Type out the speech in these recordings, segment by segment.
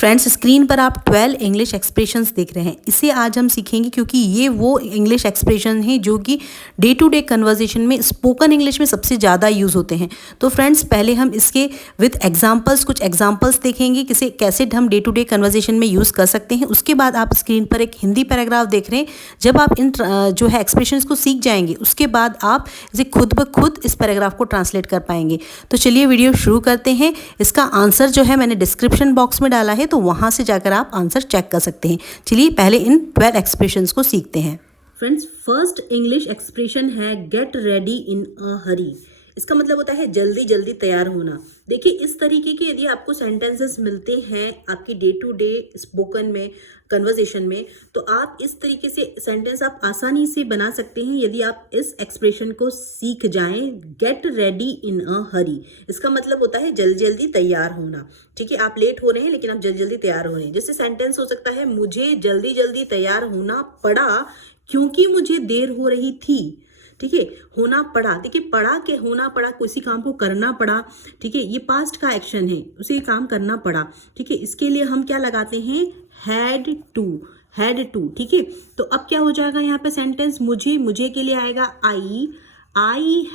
Friends, screen पर आप 12 English expressions देख रहे हैं। इसे आज हम सीखेंगे क्योंकि ये वो इंग्लिश एक्सप्रेशन हैं जो कि डे टू डे कन्वर्सेशन में स्पोकन इंग्लिश में सबसे ज़्यादा यूज़ होते हैं। तो फ्रेंड्स, पहले हम इसके विद एग्जांपल्स कुछ एग्जांपल्स देखेंगे किसे कैसे हम डे टू डे कन्वर्सेशन में यूज़ कर सकते हैं। उसके बाद आप स्क्रीन पर एक हिंदी पैराग्राफ देख रहे हैं। जब आप इन जो है एक्सप्रेशंस को सीख जाएंगे उसके बाद आप इसे खुद ब खुद इस पैराग्राफ को ट्रांसलेट कर पाएंगे। तो चलिए वीडियो शुरू करते हैं। इसका आंसर जो है मैंने डिस्क्रिप्शन बॉक्स में डाला है, तो वहाँ से जाकर आप आंसर चेक कर सकते हैं। चलिए पहले इन 12 एक्सप्रेशंस को सीखते हैं। फ्रेंड्स, फर्स्ट इंग्लिश एक्सप्रेशन है गेट रेडी इन अ हरी। इसका मतलब होता है जल्दी जल्दी तैयार होना। देखिए, इस तरीके के यदि आपको सेंटेंसेस मिलते हैं आपकी डे टू डे स्पोकन में कन्वर्सेशन में, तो आप इस तरीके से सेंटेंस आप आसानी से बना सकते हैं यदि आप इस एक्सप्रेशन को सीख जाएं। गेट रेडी इन अ हरी, इसका मतलब होता है जल्दी जल्दी तैयार होना। ठीक है, आप लेट हो रहे हैं लेकिन आप जल्दी जल्दी तैयार हो रहे हैं। जैसे सेंटेंस हो सकता है, मुझे जल्दी जल्दी तैयार होना पड़ा क्योंकि मुझे देर हो रही थी। ठीक है, होना पड़ा, देखिए पड़ा के होना पड़ा, किसी काम को करना पड़ा। ठीक है, ये पास्ट का एक्शन है, उसे काम करना पड़ा। ठीक है, इसके लिए हम क्या लगाते हैं, हैड टू। हैड टू, ठीक है। तो अब क्या हो जाएगा यहाँ पे सेंटेंस, मुझे के लिए आएगा आई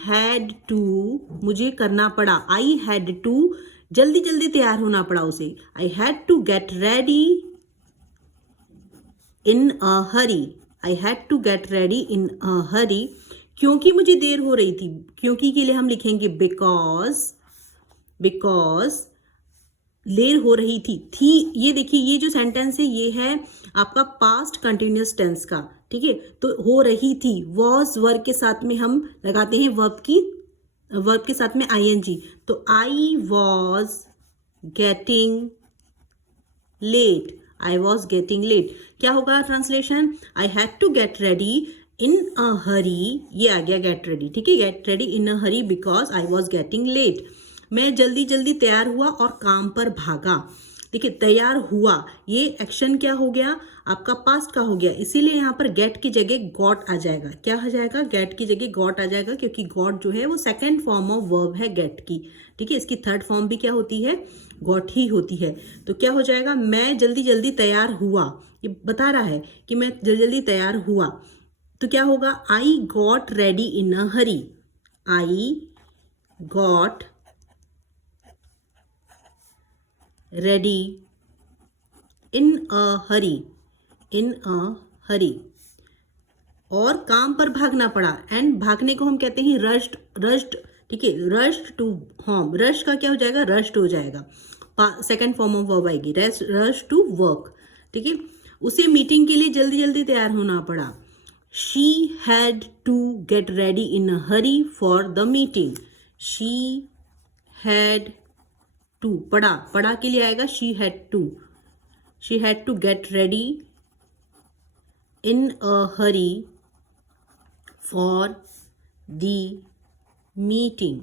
हैड टू, मुझे करना पड़ा। आई हैड टू, जल्दी जल्दी तैयार होना पड़ा उसे। I had to get ready in a hurry. I had to get ready in a hurry, क्योंकि मुझे देर हो रही थी। क्योंकि के लिए हम लिखेंगे बिकॉज देर हो रही थी। ये देखिए, ये जो सेंटेंस है ये है आपका पास्ट कंटिन्यूअस टेंस का। ठीक है, तो हो रही थी, वॉज वर्ब के साथ में हम लगाते हैं वर्ब के साथ में आईएनजी। तो I was getting late. I was getting late, क्या होगा translation, I had to get ready in a hurry. ये आ गया गेट रेडी। ठीक है, get ready in a hurry because I was getting late. मैं जल्दी जल्दी तैयार हुआ और काम पर भागा। देखिए, तैयार हुआ, ये एक्शन क्या हो गया आपका, पास्ट का हो गया, इसीलिए यहाँ पर गेट की जगह गॉट आ जाएगा। क्या आ जाएगा, गेट की जगह गॉट आ जाएगा, क्योंकि गॉट जो है वो सेकेंड फॉर्म ऑफ वर्ब है गेट की। ठीक है, इसकी थर्ड फॉर्म भी क्या होती है, गॉट ही होती है। तो क्या हो जाएगा, मैं जल्दी जल्दी तैयार हुआ, ये बता रहा है कि मैं जल्दी जल्दी तैयार हुआ। तो क्या होगा, I got ready in a hurry. I got ready in a hurry. In a hurry, और काम पर भागना पड़ा। एंड भागने को हम कहते हैं रश्ड। ठीक है, रश्ड टू होम। रश का क्या हो जाएगा, रश्ड हो जाएगा, सेकेंड फॉर्म ऑफ वर्ब आएगी, रश टू वर्क। ठीक है, उसे मीटिंग के लिए जल्दी जल्दी तैयार होना पड़ा। She had to get ready in a hurry for the meeting. She had to, पढ़ा के लिए आएगा she had to get ready in a hurry for the meeting.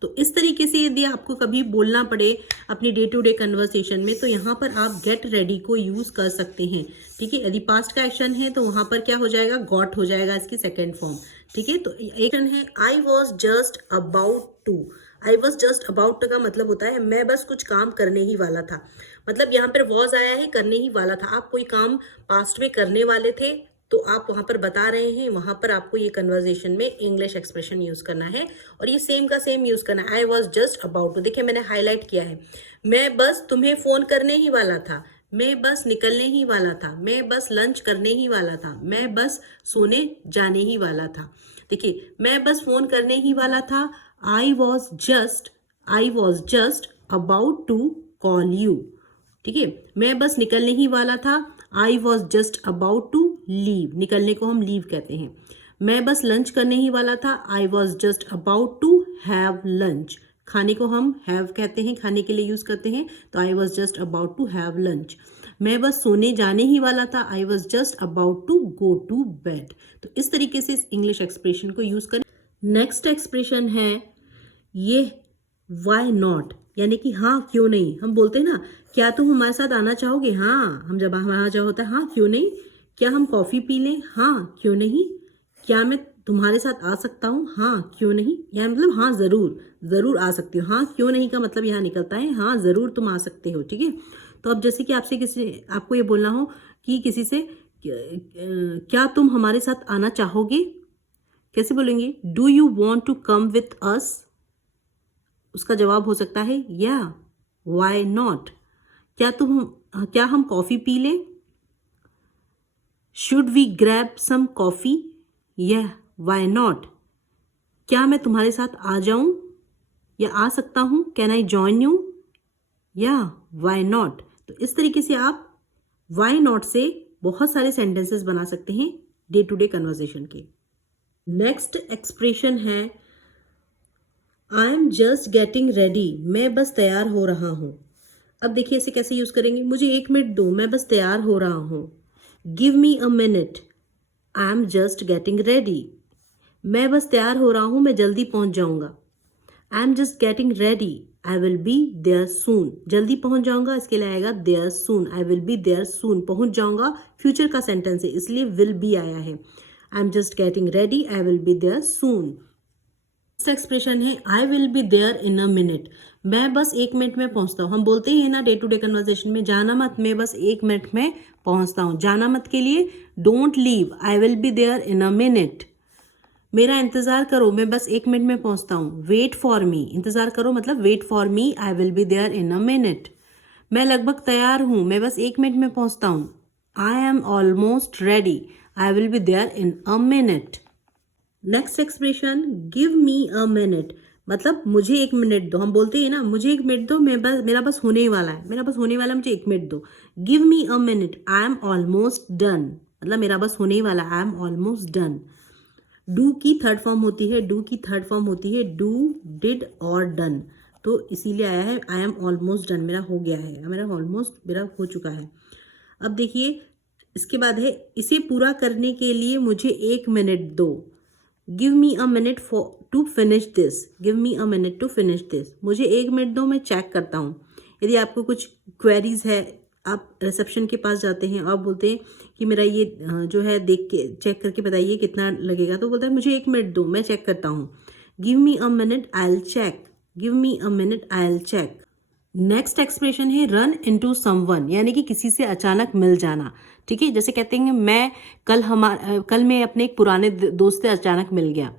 तो इस तरीके से यदि आपको कभी बोलना पड़े अपनी डे टू डे कन्वर्सेशन में, तो यहाँ पर आप गेट रेडी को यूज़ कर सकते हैं। ठीक है, यदि पास्ट का एक्शन है तो वहाँ पर क्या हो जाएगा, गॉट हो जाएगा इसकी सेकेंड फॉर्म। ठीक है, तो एक है I was just about to. I was just about का मतलब होता है मैं बस कुछ काम करने ही वाला था। मतलब यहाँ पर वॉज आया है, करने ही वाला था। आप कोई काम पास्ट में करने वाले थे तो आप वहाँ पर बता रहे हैं, वहाँ पर आपको ये कन्वर्सेशन में इंग्लिश एक्सप्रेशन यूज़ करना है और ये सेम का सेम यूज़ करना है। I was just about to, देखिए मैंने हाईलाइट किया है, मैं बस तुम्हें फ़ोन करने ही वाला था, मैं बस निकलने ही वाला था, मैं बस लंच करने ही वाला था, मैं बस सोने जाने ही वाला था। देखिए, मैं बस फ़ोन करने ही वाला था। I was just about to call you. ठीक है, मैं बस निकलने ही वाला था। I was just about to leave, निकलने को हम लीव कहते हैं। मैं बस लंच करने ही वाला था। I was just about to have lunch, खाने को हम हैव कहते हैं, खाने के लिए यूज़ करते हैं। तो I was just about to have lunch. मैं बस सोने जाने ही वाला था। I was just about to go to bed. तो इस तरीके से इस इंग्लिश एक्सप्रेशन को यूज़ करें। नेक्स्ट एक्सप्रेशन है ये वाई नॉट, यानी कि हाँ क्यों नहीं। हम बोलते हैं ना, क्या तुम हमारे साथ आना चाहोगे, हाँ। हम जब हमारा जो होता है, हाँ क्यों नहीं। क्या हम कॉफ़ी पी लें, हाँ क्यों नहीं। क्या मैं तुम्हारे साथ आ सकता हूँ, हाँ क्यों नहीं, यह मतलब हाँ ज़रूर आ सकती हो। हाँ क्यों नहीं का मतलब यहाँ निकलता है हाँ ज़रूर तुम आ सकते हो, ठीक है। तो अब जैसे कि आपको ये बोलना हो कि किसी से क्या तुम हमारे साथ आना चाहोगे, कैसे बोलेंगे, do you want to come with us. उसका जवाब हो सकता है या, वाई नॉट। क्या हम कॉफ़ी पी लें, should we grab some coffee, या वाई नॉट। क्या मैं तुम्हारे साथ आ जाऊं या आ सकता हूं, कैन आई जॉइन यू, या वाई नॉट। तो इस तरीके से आप वाई नॉट से बहुत सारे सेंटेंसेस बना सकते हैं डे टू डे कन्वर्सेशन के। नेक्स्ट एक्सप्रेशन है I am just getting ready, मैं बस तैयार हो रहा हूं। अब देखिए इसे कैसे यूज करेंगे, मुझे 1 मिनट दो, मैं बस तैयार हो रहा हूं। Give me a minute, I am just getting ready, मैं बस तैयार हो रहा हूं, मैं जल्दी पहुंच जाऊंगा। I am just getting ready, I will be there soon, जल्दी पहुंच जाऊंगा, इसके लिए आएगा there soon, I will be there soon, पहुंच जाऊंगा फ्यूचर का सेंटेंस है इसलिए विल बी आया है। I am just getting ready, I will be there soon. Next expression है I will be there in a minute, मैं बस 1 मिनट में पहुंचता हूँ। हम बोलते हैं ना डे टू डे कन्वर्सेशन में, जाना मत, मैं बस 1 मिनट में पहुंचता हूँ। जाना मत के लिए don't leave, I will be there in a minute. मेरा इंतजार करो, मैं बस 1 मिनट में पहुंचता हूँ। वेट फॉर मी, इंतजार करो मतलब wait for me, I will be there in a minute. मैं लगभग तैयार हूँ, मैं बस 1 मिनट में पहुंचता हूँ। I am almost ready, I will be there in a minute. Next expression give me a minute, मतलब मुझे 1 मिनट दो। हम बोलते हैं ना मुझे 1 मिनट दो, मेरा बस होने ही वाला है, मुझे 1 मिनट दो। Give me a minute, I am almost done, मतलब मेरा बस होने ही वाला, आई एम ऑलमोस्ट डन। डू की थर्ड फॉर्म होती है डू, डिड और डन, तो इसीलिए आया है आई एम ऑलमोस्ट डन, मेरा हो गया है, मेरा हो चुका है। अब देखिए इसके बाद है इसे पूरा करने के लिए मुझे 1 मिनट दो। Give me a minute to finish this, give me a minute to finish this, मुझे 1 मिनट दो, मैं चेक करता हूँ। यदि आपको कुछ क्वेरीज है, आप रिसेप्शन के पास जाते हैं और बोलते हैं कि मेरा ये जो है देख के चेक करके बताइए कितना लगेगा, तो बोलता है मुझे 1 मिनट दो, मैं चेक करता हूँ। Give me a minute, I will check, give me a minute, I will check. Next expression है रन इनटू समवन, यानी कि किसी से अचानक मिल जाना, ठीक है। जैसे कहते हैं मैं कल मैं अपने एक पुराने दोस्त से अचानक मिल गया।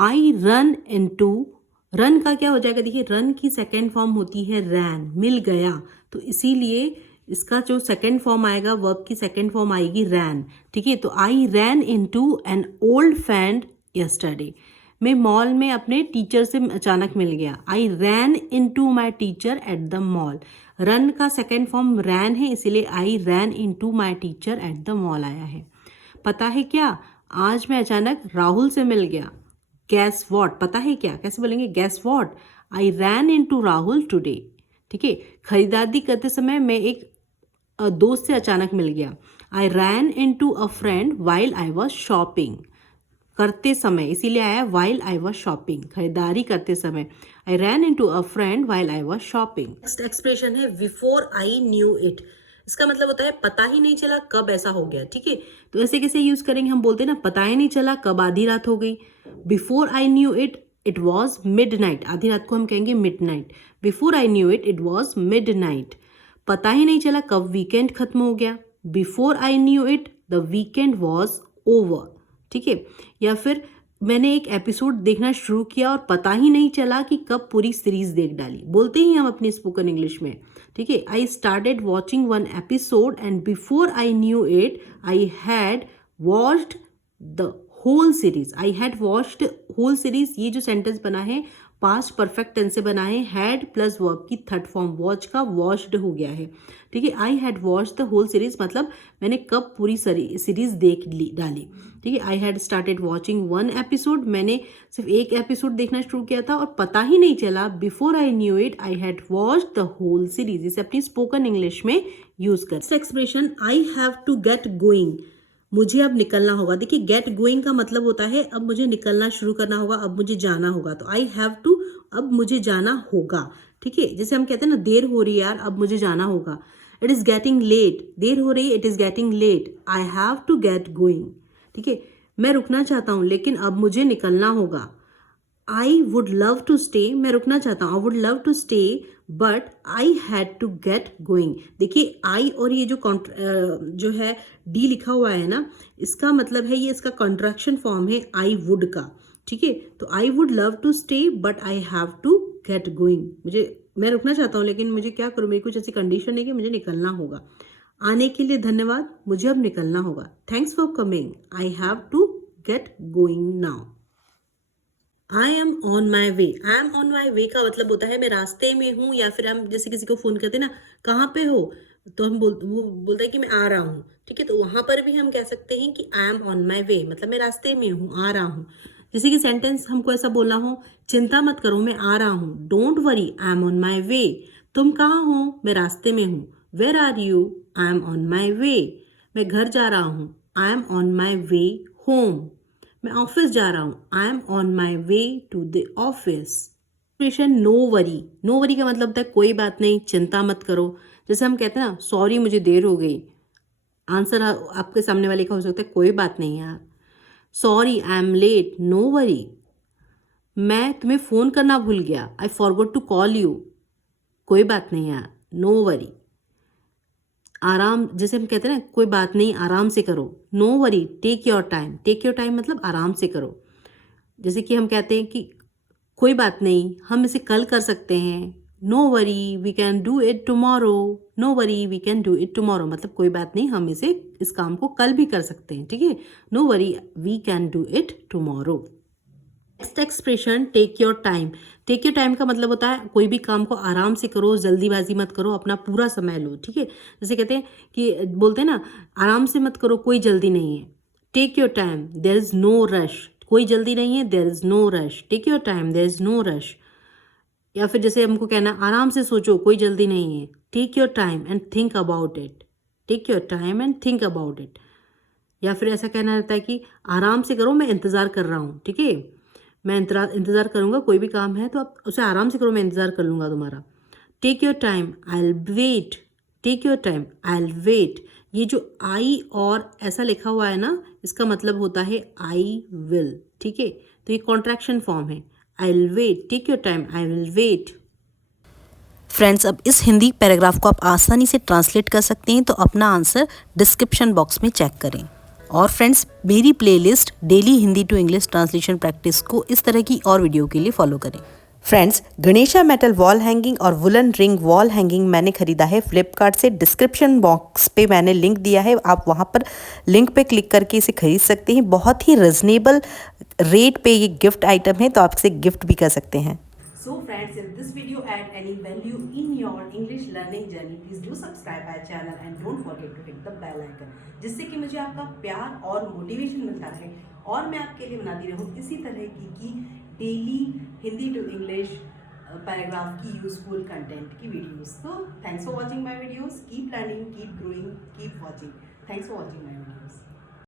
आई रन इनटू, रन का क्या हो जाएगा, देखिए रन की सेकेंड फॉर्म होती है रैन, मिल गया, तो इसीलिए इसका जो सेकेंड फॉर्म आएगा, वर्ब की सेकेंड फॉर्म आएगी रैन, ठीक है। तो I ran into an old friend yesterday, मैं मॉल में अपने टीचर से अचानक मिल गया। I ran into my teacher at the mall, run का सेकेंड फॉर्म रैन है, इसीलिए I ran into my teacher at the mall आया है। पता है क्या, आज मैं अचानक राहुल से मिल गया। गैस वॉट, पता है क्या, कैसे बोलेंगे, gas what, I ran into Rahul today, ठीक है। खरीदारी करते समय मैं एक दोस्त से अचानक मिल गया। I ran into a friend while I was shopping, करते समय इसीलिए आया वाइल आई वॉज शॉपिंग, खरीदारी करते समय। I ran into a friend while I was shopping. Next expression है बिफोर आई न्यू इट, इसका मतलब होता है पता ही नहीं चला कब ऐसा हो गया, ठीक है। तो ऐसे कैसे यूज करेंगे, हम बोलते हैं ना पता ही नहीं चला कब आधी रात हो गई। Before I knew it, it was mid night, आधी रात को हम कहेंगे mid night. Before I knew it, it was mid night. पता ही नहीं चला कब वीकेंड खत्म हो गया। Before I knew it the weekend was over, ठीक है। या फिर मैंने एक एपिसोड देखना शुरू किया और पता ही नहीं चला कि कब पूरी सीरीज देख डाली, बोलते ही हम अपनी स्पोकन इंग्लिश में, ठीक है। I started watching 1 episode and before I knew it I had watched the whole series, I had watched whole series. ये जो सेंटेंस बना है पास्ट परफेक्ट टेंस से बना है, हैड प्लस वर्ब की थर्ड फॉर्म वॉच का वॉच्ड हो गया है, ठीक है। I had watched the whole series मतलब मैंने कब पूरी सीरीज देख डाली, ठीक है। I had started watching 1 episode, मैंने सिर्फ एक एपिसोड देखना शुरू किया था और पता ही नहीं चला। Before I knew it I had watched the whole series, इसे अपनी स्पोकन इंग्लिश में यूज कर। Expression I have to get going, मुझे अब निकलना होगा। देखिए गेट गोइंग का मतलब होता है अब मुझे निकलना शुरू करना होगा, अब मुझे जाना होगा। तो आई हैव टू, अब मुझे जाना होगा, ठीक है। जैसे हम कहते हैं ना देर हो रही है यार, अब मुझे जाना होगा। इट इज गेटिंग लेट, देर हो रही है, it is getting late, I have to get going, ठीक है। मैं रुकना चाहता हूँ लेकिन अब मुझे निकलना होगा। I would love to stay, मैं रुकना चाहता हूँ, I would love to stay but I had to get going. देखिए आई और ये जो है डी लिखा हुआ है ना, इसका मतलब है, ये इसका कॉन्ट्रैक्शन फॉर्म है आई वुड का, ठीक है। तो I would love to stay but I have to get going, मैं रुकना चाहता हूँ लेकिन मुझे क्या करूँ, मेरी कुछ ऐसी कंडीशन है कि मुझे निकलना होगा। आने के लिए धन्यवाद, मुझे अब निकलना होगा। Thanks for coming, I have to get going now. I am on my way, I am on my way का मतलब होता है मैं रास्ते में हूँ, या फिर हम जैसे किसी को फोन करते हैं ना, कहाँ पे हो, तो वो बोलता है कि मैं आ रहा हूँ, ठीक है। तो वहां पर भी हम कह सकते हैं कि आई एम ऑन माई वे, मतलब मैं रास्ते में हूँ, आ रहा हूँ। जैसे कि सेंटेंस हमको ऐसा बोलना हो, चिंता मत करो मैं आ रहा हूँ, don't worry I am on my way. तुम कहाँ हो, मैं रास्ते में हूँ, where are you, I am on my way. मैं घर जा रहा हूँ, I am on my way home. मैं ऑफिस जा रहा हूँ, I am on my way to the office. Expression no worry, no worry का मतलब होता है कोई बात नहीं, चिंता मत करो। जैसे हम कहते हैं ना, सॉरी मुझे देर हो गई, आंसर आपके सामने वाले का हो सकता है कोई बात नहीं यार, sorry I am late, no worry. मैं तुम्हें फ़ोन करना भूल गया, I forgot to call you, कोई बात नहीं यार, नो वरी। आराम, जैसे हम कहते हैं ना कोई बात नहीं आराम से करो, no worry take your time, take your time मतलब आराम से करो। जैसे कि हम कहते हैं कि कोई बात नहीं हम इसे कल कर सकते हैं, no worry we can do it tomorrow, no worry we can do it tomorrow मतलब कोई बात नहीं हम इस काम को कल भी कर सकते हैं, ठीक है। No worry we can do it tomorrow. Next expression take your time, take your time का मतलब होता है कोई भी काम को आराम से करो, जल्दीबाजी मत करो, अपना पूरा समय लो, ठीक है। जैसे कहते हैं कि बोलते हैं ना, आराम से मत करो, कोई जल्दी नहीं है, take your time there is no rush, कोई जल्दी नहीं है, there is no rush, take your time there is no rush. या फिर जैसे हमको कहना आराम से सोचो, कोई जल्दी नहीं है, take your time and think about it, take your time and think about it. या फिर ऐसा कहना रहता है कि आराम से करो, मैं इंतज़ार कर रहा हूँ, ठीक है, मैं इंतज़ार करूँगा, कोई भी काम है तो आप उसे आराम से करो, मैं इंतज़ार कर लूँगा तुम्हारा। Take your time I will wait, take your time I will wait. ये जो आई और ऐसा लिखा हुआ है ना, इसका मतलब होता है आई विल, ठीक है। तो ये कॉन्ट्रैक्शन फॉर्म है, I will wait, take your time I will wait. Friends, अब इस हिंदी पैराग्राफ को आप आसानी से ट्रांसलेट कर सकते हैं, तो अपना आंसर डिस्क्रिप्शन बॉक्स में चेक करें। और फ्रेंड्स, मेरी playlist daily Hindi to English translation practice को इस तरह की और वीडियो के लिए फॉलो करें। Friends, Ganesha metal wall hanging और वुलन रिंग वॉल हैंगिंग मैंने खरीदा है फ्लिपकार्ट से। डिस्क्रिप्शन बॉक्स पे मैंने लिंक दिया है, आप वहाँ पर लिंक पे क्लिक करके इसे खरीद सकते हैं। बहुत ही रिजनेबल रेट पे ये गिफ्ट आइटम है, तो आप इसे गिफ्ट भी कर सकते हैं। So friends, if this video add any value in your English learning journey, please do subscribe our channel and don't forget to hit the bell icon, जिससे कि मुझे आपका प्यार और मोटिवेशन मिलता रहे और मैं आपके लिए बनाती रहूँ इसी तरह की daily Hindi to English paragraph की यूजफुल कंटेंट की वीडियोस। तो thanks for watching my videos, keep learning, keep growing, keep watching. Thanks for watching my videos.